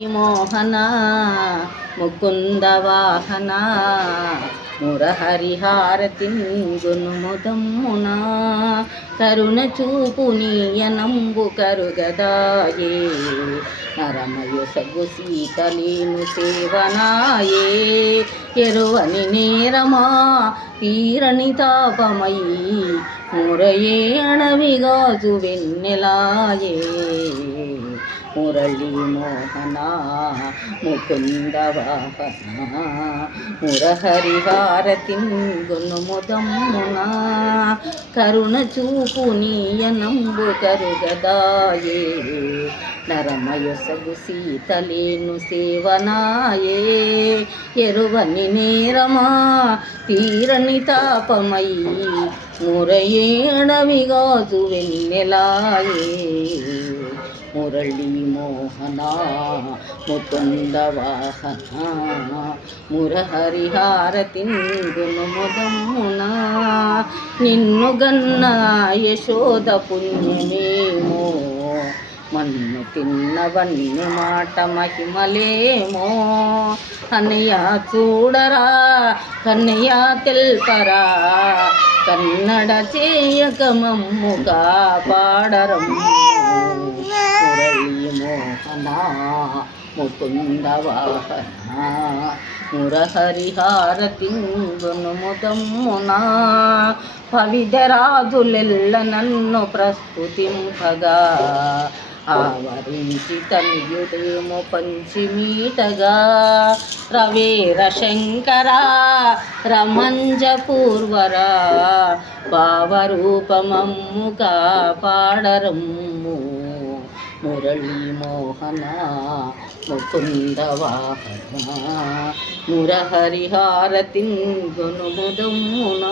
మోహన ముకుంద వాహన మురహరిహారతింగును ముదమ్మున కరుణ చూపు నీయనంబు కరుగదాయే నరమయొసగు సీతలేను సేవనాయే ఎరువని నేరమా తీరని తాపమై మురయే అడవిగాజు వెన్నెలాయే మురళీ మోహన ముకుంద వాహన మురహరిహారతింగును ముదమ్మున కరుణ చూపు నీయనంబు కరుగదాయే నరమయొసగు సీతలేను సేవనాయే ఎరువని నేరమా తీరని తాపమై మురయే అడవిగాజు వెన్నెలాయే మురళీ మోహన ముకుంద వాహన మురహరిహారతింగును ముదమ్మున నిన్ను గన్న యశోద పుణ్యమేమో మన్ను తిన్నవన్నీ మాట మహిమలేమో అన్నయ్య చూడరా కన్నయ్య తెల్పరా కన్నడ చేయక మమ్ముగా పాడరమ్ము మురళీ మోహన ముకుంద వాహన మురహరిహారతింగును ముదమ్మున పవిధరాజులెల్ల నన్ను ప్రస్తుతింపగా ఆవరించి తనయుడేమో పంచిమీటగా రవేర శంకర రమంజ పూర్వరా భావరూపమమ్ముగా పాడరమ్ము మురళీ మోహన ముకుంద వాహన మురహరిహారతింగును ముదమ్మున